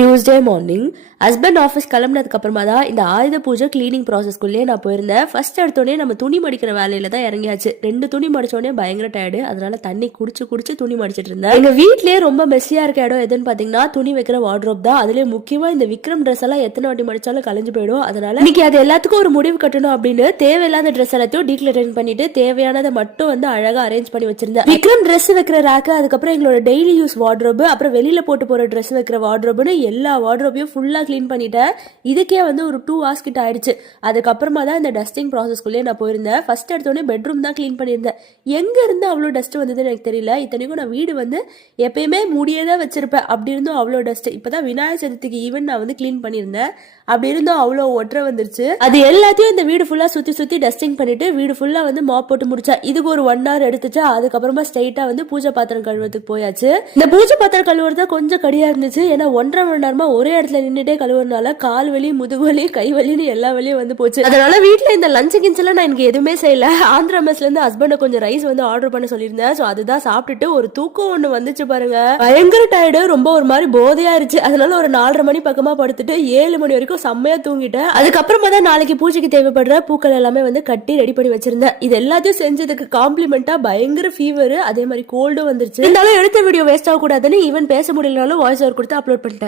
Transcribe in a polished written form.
Tuesday morning husband office கிளம்புனதுக்கு அப்புறமா தான் இந்த ஆயுத பூஜை கிளீனிங் ப்ராசஸ்க்குள்ளேயே நான் போயிருந்தேன். ஃபர்ஸ்ட் எடுத்தோடனே நம்ம துணி மடிக்கிற வேலையில தான் இறங்கியாச்சு. 2 துணி மடிச்சோடனே பயங்கர டயர்டு. அதனால தண்ணி குடிச்சு துணி மடிச்சிட்டு இருந்தேன். எங்க வீட்லயே ரொம்ப மெஸ்ஸியா இருக்க இடம் எதுன்னு பாத்தீங்கன்னா துணி வைக்கிற வார்ட்ரோப் தான். அதுலயே முக்கியமா இந்த விக்ரம் ட்ரெஸ் எல்லாம் எத்தனை வாட்டி மடிச்சாலும் கலைஞ்சு போயிடும். அதனால இன்னைக்கு அது எல்லாத்துக்கும் ஒரு முடிவு கட்டணும் அப்படின்னு தேவையில்லாத ட்ரெஸ் எல்லாத்தையும் டீக்ளரிங் பண்ணிட்டு தேவையானதை மட்டும் வந்து அழகா அரேஞ்ச் பண்ணி வச்சிருந்தேன். விக்ரம் ட்ரெஸ் வைக்கிற ரேக்கு, அதுக்கப்புறம் எங்களோட டெய்லி யூஸ் வார்ட்ரோப், அப்புறம் வெளியில போட்டு போற ட்ரெஸ் வைக்கிற வார்ட்ரோப்னு எல்லா வார்ட்ரோப்பையும் ஃபுல்லா கிளீன் பண்ணிட்டேன். இதுக்கே வந்து ஒரு 2 hours கிட்ட ஆயிடுச்சு. அதுக்கப்புறமா தான் இந்த டஸ்டிங் ப்ராசஸ்க்குள்ளே நான் போயிருந்தேன். ஃபர்ஸ்ட் எடுத்தோடனே பெட்ரூம் தான் கிளீன் பண்ணியிருந்தேன். எங்க இருந்து அவ்வளோ டஸ்ட் வந்ததுன்னு எனக்கு தெரியல. இத்தனைக்கும் நான் வீடு வந்து எப்பயுமே மூடியே தான் வச்சிருப்பேன். அப்படி இருந்தும் அவ்வளோ டஸ்ட். இப்பதான் விநாயகர் சதுர்த்திக்கு ஈவன் நான் வந்து கிளீன் பண்ணியிருந்தேன். அப்படி இருந்தும் அவ்வளோ ஒற்றை வந்துருச்சு. அது எல்லாத்தையும் இந்த வீடு ஃபுல்லா சுத்தி டஸ்டிங் பண்ணிட்டு வீடு ஃபுல்லா வந்து மாப் போட்டு முடிச்சா. இதுக்கு ஒரு 1 hour எடுத்துச்சா. அதுக்கப்புறமா ஸ்ட்ரைட்டா வந்து பூஜை பாத்திரம் கழுவுறதுக்கு போயாச்சு. இந்த பூஜை பாத்திரம் கழுவுறது கொஞ்சம் கடியா இருந்துச்சு. ஏன்னா 1.5 மணி நேரமா ஒரே இடத்துல நின்றுட்டே கழுவுறதுனால கால் வலி, முதுகு வலி, கை வலின்னு எல்லா வலியும் வந்து போச்சு. அதனால வீட்டுல இந்த லஞ்ச் கிஞ்செல்லாம் நான் எனக்கு எதுவுமே செய்யல. ஆந்திரா மெஸ்ல இருந்து ஹஸ்பண்ட் கொஞ்சம் ரைஸ் வந்து ஆர்டர் பண்ண சொல்லியிருந்தேன். சோ அதுதான் சாப்பிட்டுட்டு ஒரு தூக்கம் ஒண்ணு வந்துச்சு பாருங்க. பயங்கர டயர்டு, ரொம்ப ஒரு மாதிரி போதையா இருந்துச்சு. அதனால ஒரு 4:30 மணி பக்கமா படுத்துட்டு 7 மணி வரைக்கும் செம்மையா தூங்கிட்டேன். அதுக்கப்புறமா தான் நாளைக்கு பூஜைக்கு தேவைப்படுற பூக்கள் எல்லாமே வந்து கட்டி ரெடி பண்ணி வச்சிருந்தேன். இது எல்லாத்தையும் செஞ்சதுக்கு காம்ப்ளிமெண்டா பயங்கர ஃபீவர், அதே மாதிரி கோல்டும் வந்துருச்சு. இருந்தாலும் எடுத்த வீடியோ வேஸ்ட் ஆக கூடாதுன்னு ஈவன் பேச முடியலனாலும் வாய்ஸ் ஓவர் கொடுத்து அப்லோட் பண்ணிட்டேன்.